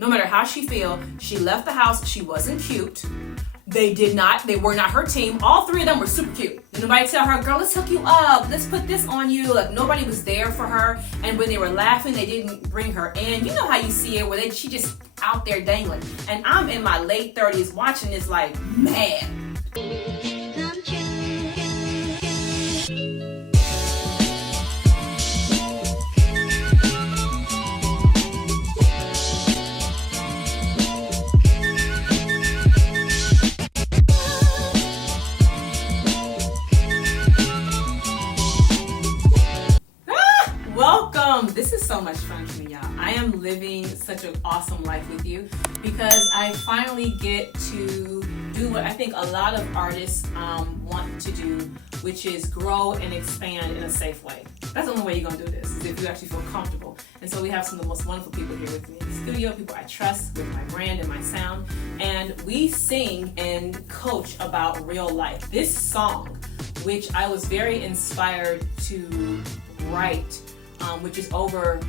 No matter how she feel, she left the house, she wasn't cute. They were not her team. All three of them were super cute. Did nobody tell her, girl, let's hook you up. Let's put this on you. Like, nobody was there for her. And when they were laughing, they didn't bring her in. You know how you see it, where she just out there dangling. And I'm in my late 30s watching this like, man. This is so much fun for me, y'all. I am living such an awesome life with you because I finally get to do what I think a lot of artists want to do, which is grow and expand in a safe way. That's the only way you're going to do this, is if you actually feel comfortable. And so we have some of the most wonderful people here with me in the studio, people I trust with my brand and my sound. And we sing and coach about real life. This song, which I was very inspired to write, which is over,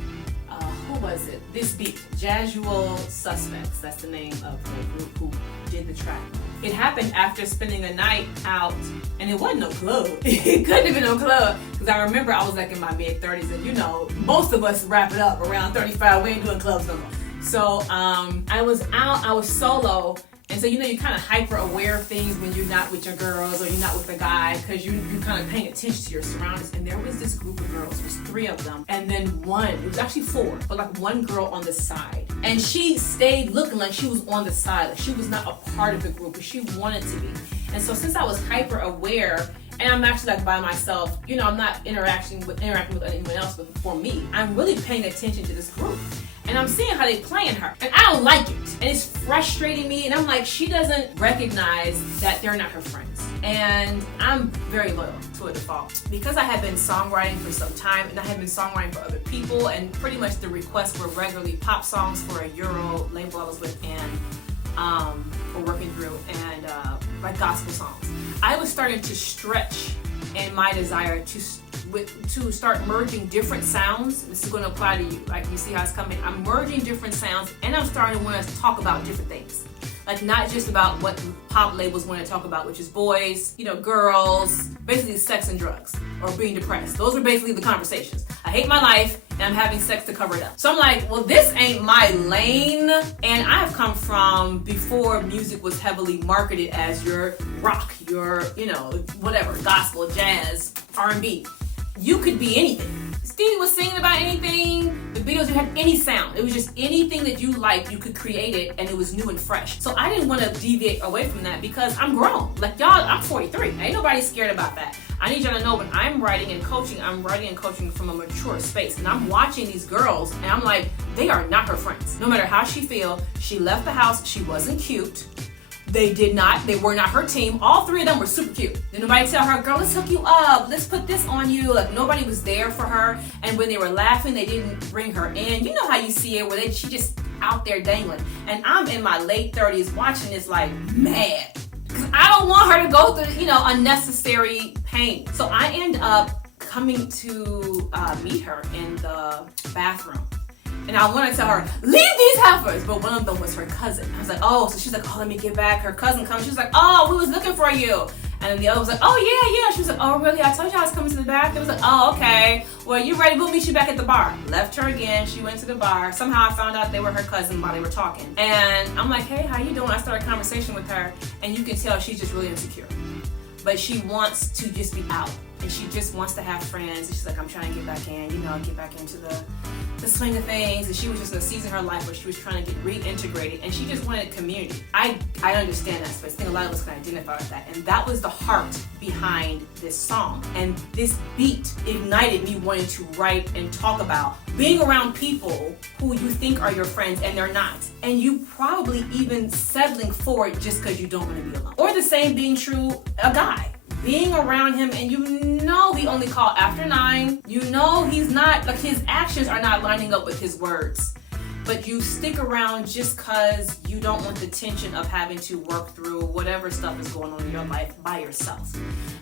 who was it? This beat, Jasual Suspects. That's the name of the group who did the track. It happened after spending a night out, and it wasn't no club. It couldn't have been no club, because I remember I was like in my mid-30s, and you know, most of us wrap it up around 35. We ain't doing clubs no more. So I was out, I was solo. And so, you know, you're kind of hyper aware of things when you're not with your girls or you're not with a guy, because you're kind of paying attention to your surroundings. And there was this group of girls, there was 3 of them. And then one, it was actually 4, but like one girl on the side. And she stayed looking like she was on the side, like she was not a part of the group, but she wanted to be. And so since I was hyper aware, and I'm actually like by myself, you know, I'm not interacting with anyone else, but for me, I'm really paying attention to this group. And I'm seeing how they playing her. And I don't like it. And it's frustrating me. And I'm like, she doesn't recognize that they're not her friends. And I'm very loyal to a default. Because I have been songwriting for some time, and I have been songwriting for other people, and pretty much the requests were regularly pop songs for a Euro label I was with, and we're working through, and like gospel songs. I was starting to stretch in my desire to start merging different sounds. This is going to apply to you. Like, you see how it's coming. I'm merging different sounds, and I'm starting to want to talk about different things. Like, not just about what pop labels want to talk about, which is boys, you know, girls, basically sex and drugs, or being depressed. Those are basically the conversations. I hate my life, and I'm having sex to cover it up. So I'm like, well, this ain't my lane. And I've come from before music was heavily marketed as your rock, your, you know, whatever, gospel, jazz, R&B. You could be anything. Stevie was singing about anything. The videos, you had any sound. It was just anything that you liked, you could create it, and it was new and fresh. So I didn't want to deviate away from that, because I'm grown. Like, y'all, I'm 43. Ain't nobody scared about that. I need y'all to know, when I'm writing and coaching, I'm writing and coaching from a mature space. And I'm watching these girls, and I'm like, they are not her friends. No matter how she feel, she left the house, she wasn't cute. They were not her team. All 3 of them were super cute. Did nobody tell her, girl, let's hook you up. Let's put this on you. Like, nobody was there for her. And when they were laughing, they didn't bring her in. You know how you see it, where she just out there dangling. And I'm in my late 30s watching this like, mad. Because I don't want her to go through, you know, unnecessary pain. So I end up coming to meet her in the bathroom. And I want to tell her, leave these heifers. But one of them was her cousin. I was like, oh, so she's like, oh, let me get back. Her cousin comes. She was like, oh, we was looking for you. And then the other was like, oh, yeah. She was like, oh, really? I told you I was coming to the bathroom. I was like, oh, okay. Well, you ready? We'll meet you back at the bar. Left her again. She went to the bar. Somehow I found out they were her cousin while they were talking. And I'm like, hey, how you doing? I started a conversation with her. And you can tell she's just really insecure. But she wants to just be out. And she just wants to have friends. And she's like, I'm trying to get back in, get back into the swing of things. And she was just in a season of her life where she was trying to get reintegrated, and she just wanted community. I understand that space. I think a lot of us can identify with that. And that was the heart behind this song. And this beat ignited me wanting to write and talk about being around people who you think are your friends and they're not. And you probably even settling for it just because you don't want to be alone. Or the same being true, a guy. Being around him, and you know he only called after 9. You know he's not, like, his actions are not lining up with his words. but you stick around just because you don't want the tension of having to work through whatever stuff is going on in your life by yourself.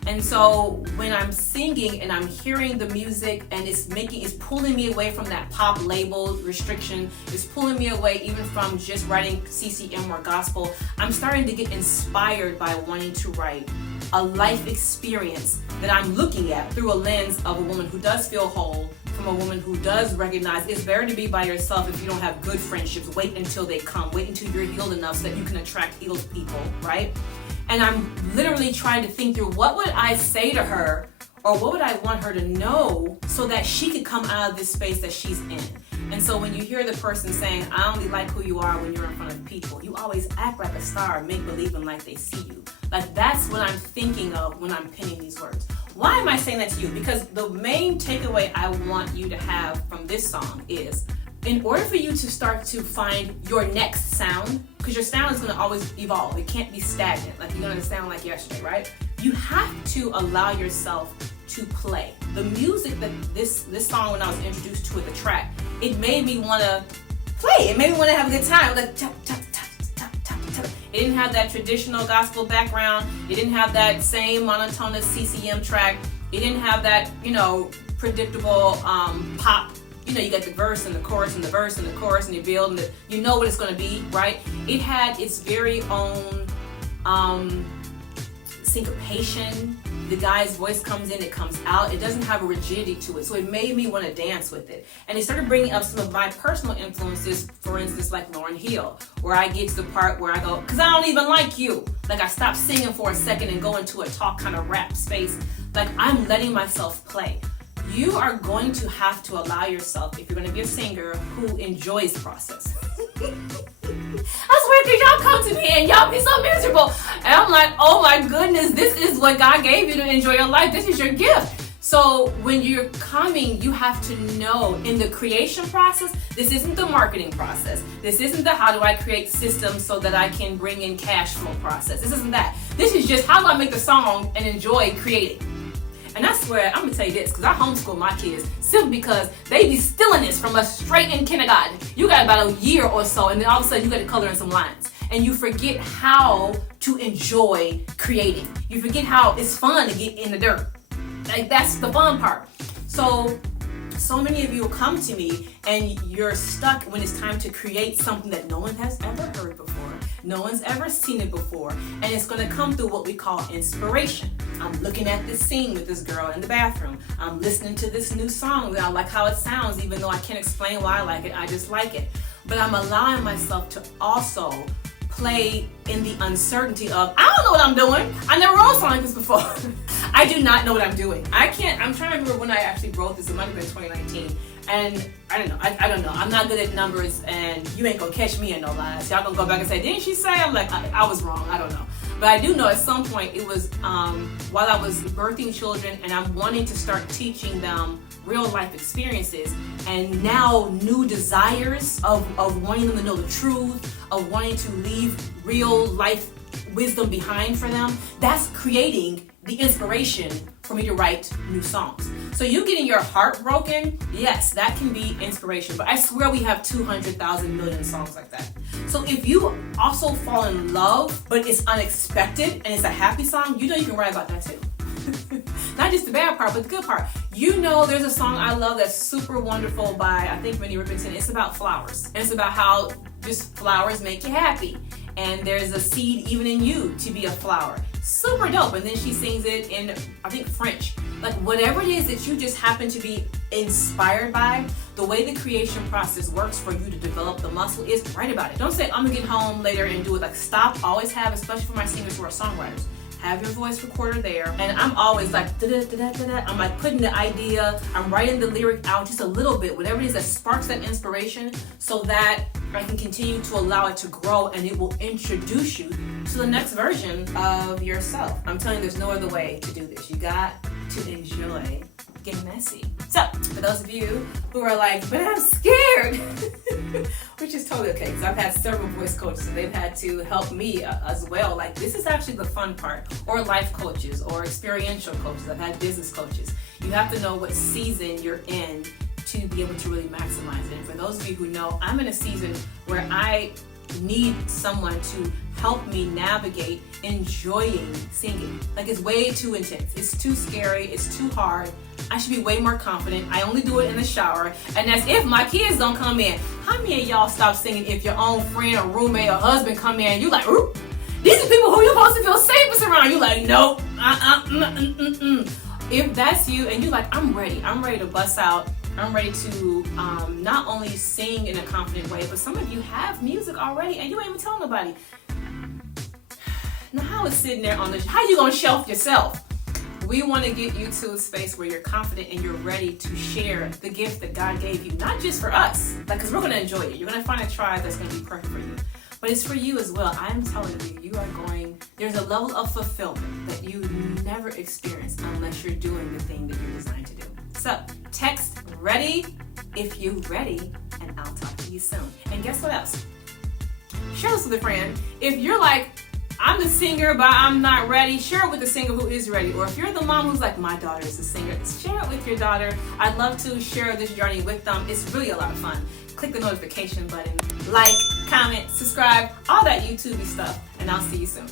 And so when I'm singing and I'm hearing the music and it's pulling me away from that pop label restriction, it's pulling me away even from just writing CCM or gospel, I'm starting to get inspired by wanting to write a life experience that I'm looking at through a lens of a woman who does feel whole, from a woman who does recognize it's better to be by yourself if you don't have good friendships. Wait until they come. Wait until you're healed enough so that you can attract healed people, right? And I'm literally trying to think through, what would I say to her, or what would I want her to know so that she could come out of this space that she's in. And so when you hear the person saying, I only like who you are when you're in front of people, you always act like a star, make believing like they see you. Like, that's what I'm thinking of when I'm penning these words. Why am I saying that to you? Because the main takeaway I want you to have from this song is, in order for you to start to find your next sound, because your sound is going to always evolve. It can't be stagnant. Like, you're going to sound like yesterday, right? You have to allow yourself to play. The music that this song, when I was introduced to it, the track, it made me want to play. It made me want to have a good time. Like, tap, tap, tap, tap, tap, tap. It didn't have that traditional gospel background. It didn't have that same monotonous CCM track. It didn't have that, predictable pop. You get the verse and the chorus and the verse and the chorus and you build and you know what it's going to be, right? It had its very own syncopation. The guy's voice comes in, it comes out. It doesn't have a rigidity to it. So it made me want to dance with it. And it started bringing up some of my personal influences, for instance, like Lauryn Hill, where I get to the part where I go, because I don't even like you. Like, I stop singing for a second and go into a talk kind of rap space. Like, I'm letting myself play. You are going to have to allow yourself, if you're going to be a singer who enjoys the process. I swear, because y'all come to me and y'all be so miserable. And I'm like, oh my goodness, this is what God gave you to enjoy your life. This is your gift. So when you're coming, you have to know in the creation process, this isn't the marketing process. This isn't the how do I create systems so that I can bring in cash flow process. This isn't that. This is just how do I make the song and enjoy creating. And I swear, I'm gonna tell you this, because I homeschool my kids simply because they be stealing this from us straight in kindergarten. You got about a year or so, and then all of a sudden you got to color in some lines. And you forget how to enjoy creating. You forget how it's fun to get in the dirt. Like, that's the fun part. So many of you will come to me and you're stuck when it's time to create something that no one has ever heard before. No one's ever seen it before. And it's going to come through what we call inspiration. I'm looking at this scene with this girl in the bathroom. I'm listening to this new song. I like how it sounds, even though I can't explain why I like it. I just like it. But I'm allowing myself to also play in the uncertainty of, I don't know what I'm doing. I never wrote a song like this before. I do not know what I'm doing. I'm trying to remember when I actually wrote this. It might have been 2019. And I don't know. I don't know. I'm not good at numbers, and you ain't gonna catch me in no lies. Y'all gonna go back and say, didn't she say? I'm like, I was wrong. I don't know. But I do know at some point it was while I was birthing children and I'm wanting to start teaching them real life experiences and now new desires of wanting them to know the truth, of wanting to leave real life wisdom behind for them. That's creating the inspiration for me to write new songs. So you getting your heart broken, yes, that can be inspiration. But I swear we have 200,000 million songs like that. So if you also fall in love, but it's unexpected and it's a happy song, you can write about that too. Not just the bad part, but the good part. There's a song I love that's super wonderful by, I think, Minnie Riperton. It's about flowers. And it's about how just flowers make you happy. And there's a seed even in you to be a flower. Super dope. And then she sings it in, I think, French. Like, whatever it is that you just happen to be inspired by, the way the creation process works for you to develop the muscle is write about it. Don't say, I'm gonna get home later and do it. Like, stop. Always have, especially for my singers who are songwriters, have your voice recorder there. And I'm always like, da-da-da-da-da-da. I'm like putting the idea, I'm writing the lyric out just a little bit, whatever it is that sparks that inspiration, so that I can continue to allow it to grow and it will introduce you to the next version of yourself. I'm telling you, there's no other way to do this. You got to enjoy getting messy. So, for those of you who are like, but I'm scared, which is totally okay, because I've had several voice coaches and they've had to help me as well. Like, this is actually the fun part. Or life coaches or experiential coaches. I've had business coaches. You have to know what season you're in to be able to really maximize it. And for those of you who know, I'm in a season where I need someone to help me navigate enjoying singing. Like, it's way too intense. It's too scary. It's too hard. I should be way more confident. I only do it in the shower. And that's if my kids don't come in. How many of y'all stop singing if your own friend or roommate or husband come in and you like, ooh, these are people who you're supposed to feel safest around. You like, nope. If that's you and you like, I'm ready to bust out. I'm ready to not only sing in a confident way, but some of you have music already and you ain't even telling nobody. Now, how is sitting there on the, how you gonna shelf yourself? We want to get you to a space where you're confident and you're ready to share the gift that God gave you, not just for us, like, because we're gonna enjoy it. You're gonna find a tribe that's gonna be perfect for you, but it's for you as well. I'm telling you, there's a level of fulfillment that you never experience unless you're doing the thing that you're designed to do. So text ready if you're ready, and I'll talk to you soon. And guess what else? Share this with a friend. If you're like, I'm the singer, but I'm not ready, share it with the singer who is ready. Or if you're the mom who's like, my daughter is a singer, share it with your daughter. I'd love to share this journey with them. It's really a lot of fun. Click the notification button, like, comment, subscribe, all that YouTube-y stuff, and I'll see you soon.